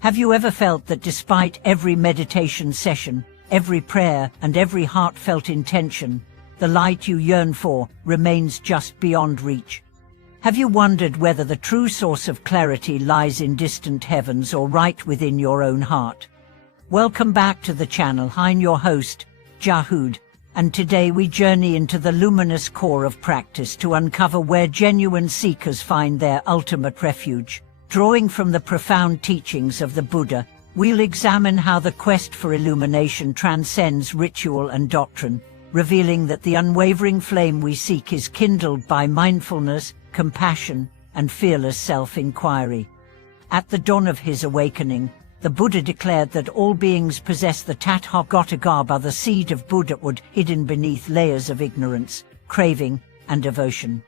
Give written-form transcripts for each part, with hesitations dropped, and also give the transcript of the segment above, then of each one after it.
Have you ever felt that despite every meditation session, every prayer, and every heartfelt intention, the light you yearn for remains just beyond reach? Have you wondered whether the true source of clarity lies in distant heavens or right within your own heart? Welcome back to the channel. I'm your host, Jahud, and today we journey into the luminous core of practice to uncover where genuine seekers find their ultimate refuge. Drawing from the profound teachings of the Buddha, we'll examine how the quest for illumination transcends ritual and doctrine, revealing that the unwavering flame we seek is kindled by mindfulness, compassion, and fearless self-inquiry. At the dawn of his awakening, the Buddha declared that all beings possess the tathagata, the seed of Buddhahood hidden beneath layers of ignorance, craving, and devotion.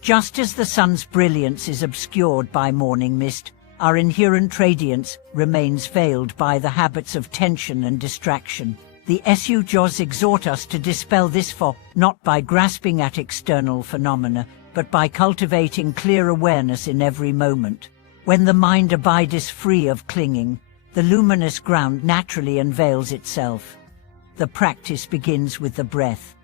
Just as the sun's brilliance is obscured by morning mist, our inherent radiance remains veiled by the habits of tension and distraction. The sutras exhort us to dispel this fog, not by grasping at external phenomena, but by cultivating clear awareness in every moment. When the mind abides free of clinging, the luminous ground naturally unveils itself. The practice begins with the breath.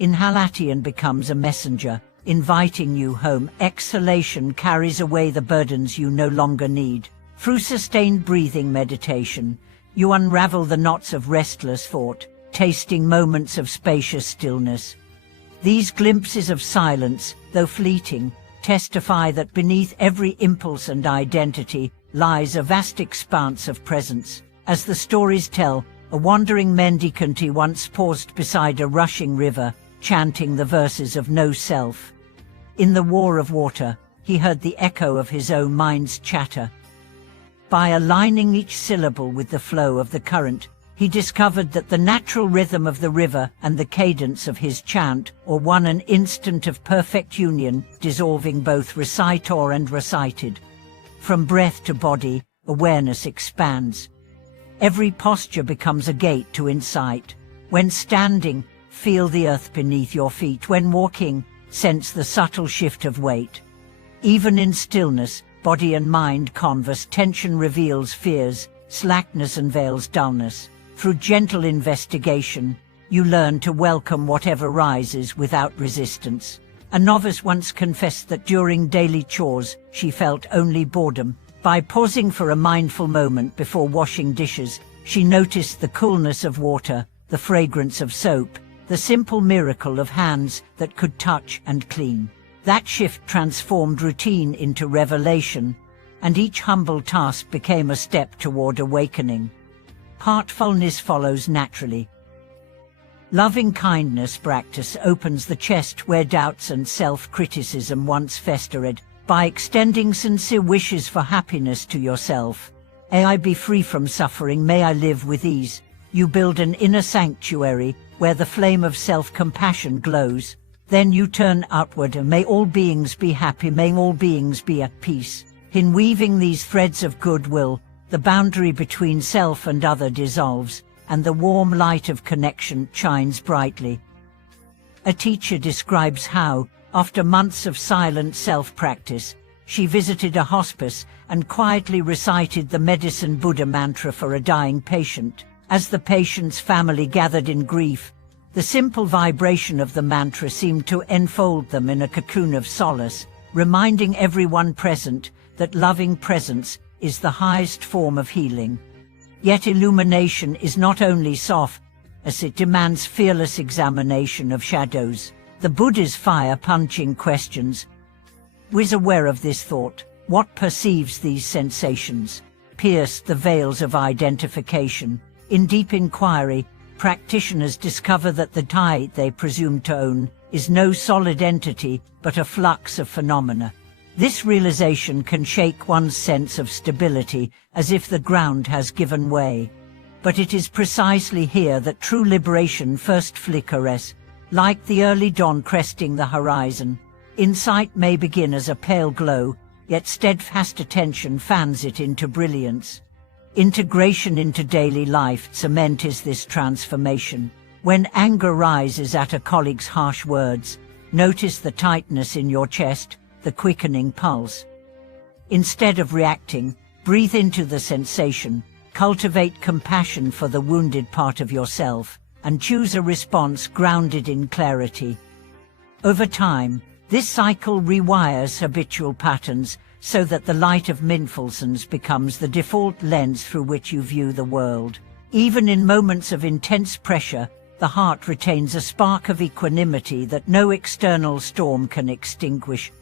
Inhalation becomes a messenger, inviting you home. Exhalation carries away the burdens you no longer need. Through sustained breathing meditation, you unravel the knots of restless thought, tasting moments of spacious stillness. These glimpses of silence, though fleeting, testify that beneath every impulse and identity lies a vast expanse of presence. As the stories tell, a wandering mendicant once paused beside a rushing river, chanting the verses of no self. In the war of water, he heard the echo of his own mind's chatter. By aligning each syllable with the flow of the current, he discovered that the natural rhythm of the river and the cadence of his chant were one an instant of perfect union, dissolving both reciter and recited. From breath to body, awareness expands. Every posture becomes a gate to insight. When standing, feel the earth beneath your feet. When walking, sense the subtle shift of weight. Even in stillness, body and mind converse. Tension reveals fears, slackness unveils dullness. Through gentle investigation, you learn to welcome whatever rises without resistance. A novice once confessed that during daily chores, she felt only boredom. By pausing for a mindful moment before washing dishes, she noticed the coolness of water, the fragrance of soap, the simple miracle of hands that could touch and clean. That shift transformed routine into revelation, and each humble task became a step toward awakening. Heartfulness follows naturally. Loving kindness practice opens the chest where doubts and self-criticism once festered. By extending sincere wishes for happiness to yourself, may I be free from suffering, may I live with ease, you build an inner sanctuary where the flame of self-compassion glows. Then you turn outward, and may all beings be happy, may all beings be at peace. In weaving these threads of goodwill, the boundary between self and other dissolves, and the warm light of connection shines brightly. A teacher describes how, after months of silent self-practice, she visited a hospice and quietly recited the medicine Buddha mantra for a dying patient. As the patient's family gathered in grief, the simple vibration of the mantra seemed to enfold them in a cocoon of solace, reminding everyone present that loving presence is the highest form of healing. Yet illumination is not only soft, as it demands fearless examination of shadows. The Buddha's fire-punching questions. Was aware of this thought, what perceives these sensations, pierced the veils of identification. In deep inquiry, practitioners discover that the tide they presume to own is no solid entity, but a flux of phenomena. This realization can shake one's sense of stability, as if the ground has given way. But it is precisely here that true liberation first flickers, like the early dawn cresting the horizon. Insight may begin as a pale glow, yet steadfast attention fans it into brilliance. Integration into daily life cements this transformation. When anger rises at a colleague's harsh words, notice the tightness in your chest, the quickening pulse. Instead of reacting, Breathe into the sensation, cultivate compassion for the wounded part of yourself, and choose a response grounded in clarity. Over time, this cycle rewires habitual patterns so that the light of mindfulness becomes the default lens through which you view the world. Even in moments of intense pressure, the heart retains a spark of equanimity that no external storm can extinguish.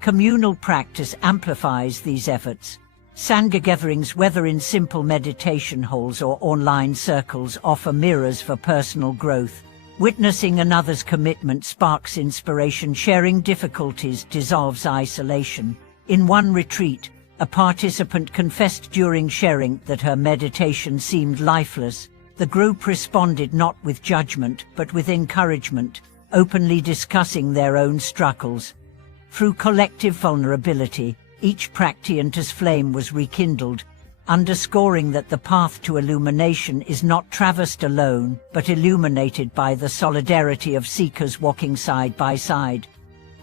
Communal practice amplifies these efforts. Sangha gatherings, whether in simple meditation halls or online circles, offer mirrors for personal growth. Witnessing another's commitment sparks inspiration. Sharing difficulties dissolves isolation. In one retreat, a participant confessed during sharing that her meditation seemed lifeless. The group responded not with judgment, but with encouragement, openly discussing their own struggles. Through collective vulnerability, each practitioner's flame was rekindled, underscoring that the path to illumination is not traversed alone, but illuminated by the solidarity of seekers walking side by side.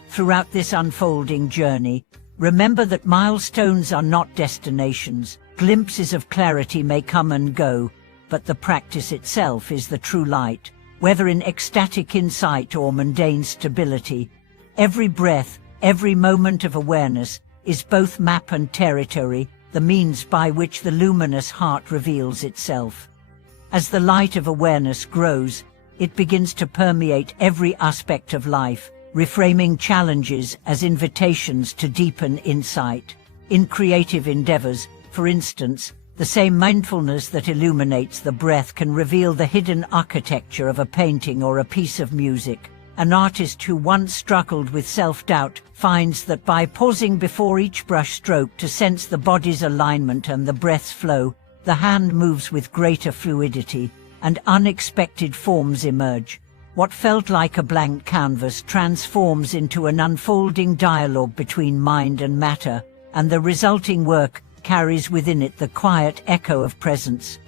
Throughout this unfolding journey, remember that milestones are not destinations. Glimpses of clarity may come and go, but the practice itself is the true light. Whether in ecstatic insight or mundane stability, every breath, every moment of awareness is both map and territory, the means by which the luminous heart reveals itself. As the light of awareness grows, it begins to permeate every aspect of life, reframing challenges as invitations to deepen insight. In creative endeavors, for instance, the same mindfulness that illuminates the breath can reveal the hidden architecture of a painting or a piece of music. An artist who once struggled with self-doubt finds that by pausing before each brush stroke to sense the body's alignment and the breath's flow, the hand moves with greater fluidity, and unexpected forms emerge. What felt like a blank canvas transforms into an unfolding dialogue between mind and matter, and the resulting work carries within it the quiet echo of presence.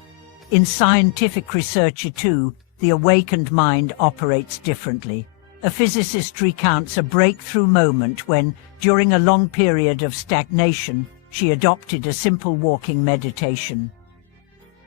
In scientific research too, the awakened mind operates differently. A physicist recounts a breakthrough moment when, during a long period of stagnation, she adopted a simple walking meditation.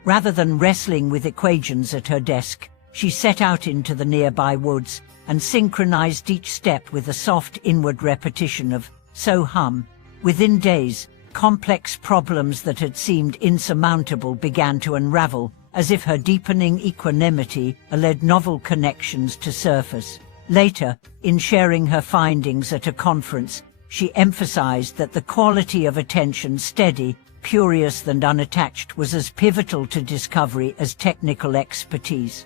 Rather than wrestling with equations at her desk, she set out into the nearby woods and synchronized each step with a soft inward repetition of "so hum." Within days, complex problems that had seemed insurmountable began to unravel, as if her deepening equanimity led novel connections to surface. Later, in sharing her findings at a conference, she emphasized that the quality of attention, steady, curious and unattached, was as pivotal to discovery as technical expertise.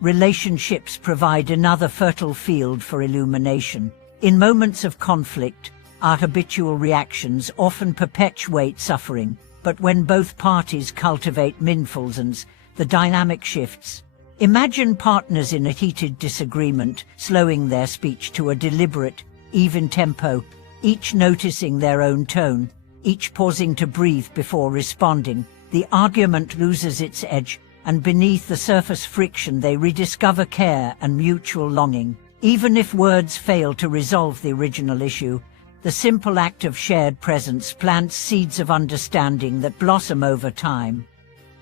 Relationships provide another fertile field for illumination. In moments of conflict, our habitual reactions often perpetuate suffering, but when both parties cultivate mindfulness, the dynamic shifts. Imagine partners in a heated disagreement, slowing their speech to a deliberate, even tempo, each noticing their own tone, each pausing to breathe before responding. The argument loses its edge, and beneath the surface friction they rediscover care and mutual longing. Even if words fail to resolve the original issue, the simple act of shared presence plants seeds of understanding that blossom over time.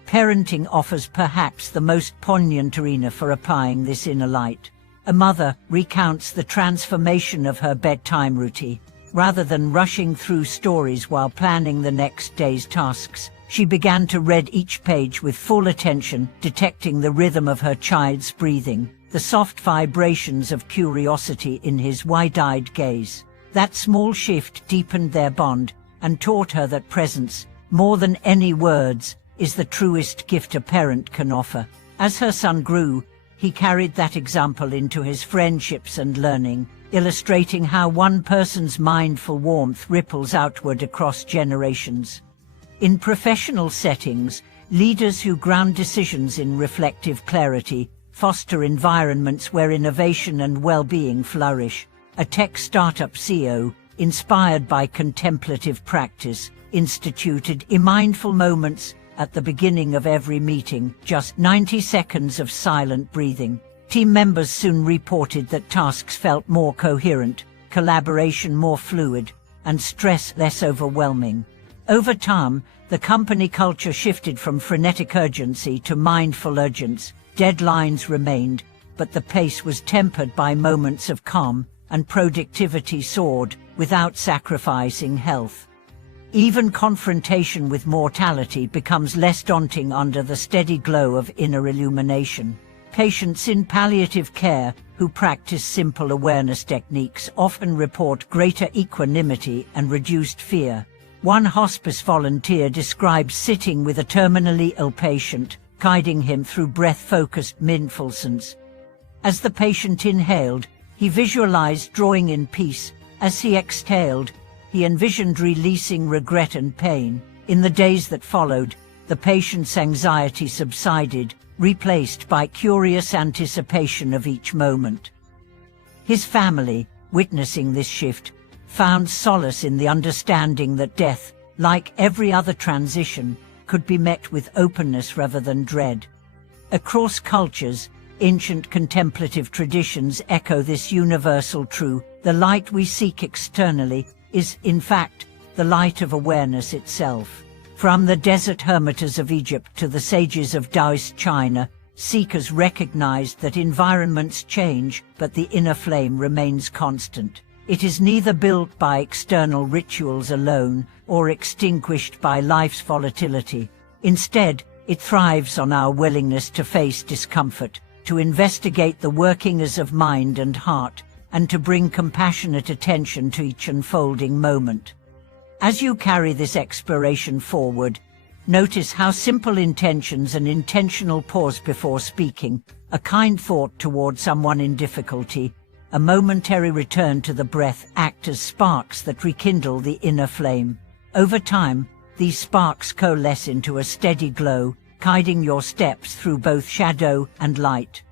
Parenting offers perhaps the most poignant arena for applying this inner light. A mother recounts the transformation of her bedtime routine. Rather than rushing through stories while planning the next day's tasks, she began to read each page with full attention, detecting the rhythm of her child's breathing, the soft vibrations of curiosity in his wide-eyed gaze. That small shift deepened their bond and taught her that presence, more than any words, is the truest gift a parent can offer. As her son grew, he carried that example into his friendships and learning, illustrating how one person's mindful warmth ripples outward across generations. In professional settings, leaders who ground decisions in reflective clarity foster environments where innovation and well-being flourish. A tech startup CEO, inspired by contemplative practice, instituted mindful moments at the beginning of every meeting, just 90 seconds of silent breathing. Team members soon reported that tasks felt more coherent, collaboration more fluid, and stress less overwhelming. Over time, the company culture shifted from frenetic urgency to mindful urgence. Deadlines remained, but the pace was tempered by moments of calm, and productivity soared without sacrificing health. Even confrontation with mortality becomes less daunting under the steady glow of inner illumination. Patients in palliative care who practice simple awareness techniques often report greater equanimity and reduced fear. One hospice volunteer describes sitting with a terminally ill patient, guiding him through breath-focused mindfulness. As the patient inhaled, he visualized drawing in peace. As he exhaled, he envisioned releasing regret and pain. In the days that followed, the patient's anxiety subsided, replaced by curious anticipation of each moment. His family, witnessing this shift, found solace in the understanding that death, like every other transition, could be met with openness rather than dread. Across cultures, ancient contemplative traditions echo this universal truth: the light we seek externally is, in fact, the light of awareness itself. From the desert hermitas of Egypt to the sages of Taoist China, seekers recognized that environments change, but the inner flame remains constant. It is neither built by external rituals alone or extinguished by life's volatility. Instead, it thrives on our willingness to face discomfort, to investigate the workings of mind and heart, and to bring compassionate attention to each unfolding moment. As you carry this exploration forward, notice how simple intentions and intentional pause before speaking, a kind thought toward someone in difficulty, a momentary return to the breath act as sparks that rekindle the inner flame. Over time, these sparks coalesce into a steady glow, guiding your steps through both shadow and light.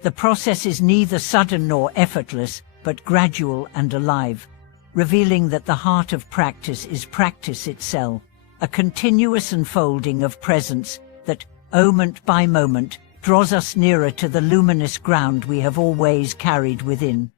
The process is neither sudden nor effortless, but gradual and alive, revealing that the heart of practice is practice itself, a continuous unfolding of presence that, moment by moment, draws us nearer to the luminous ground we have always carried within.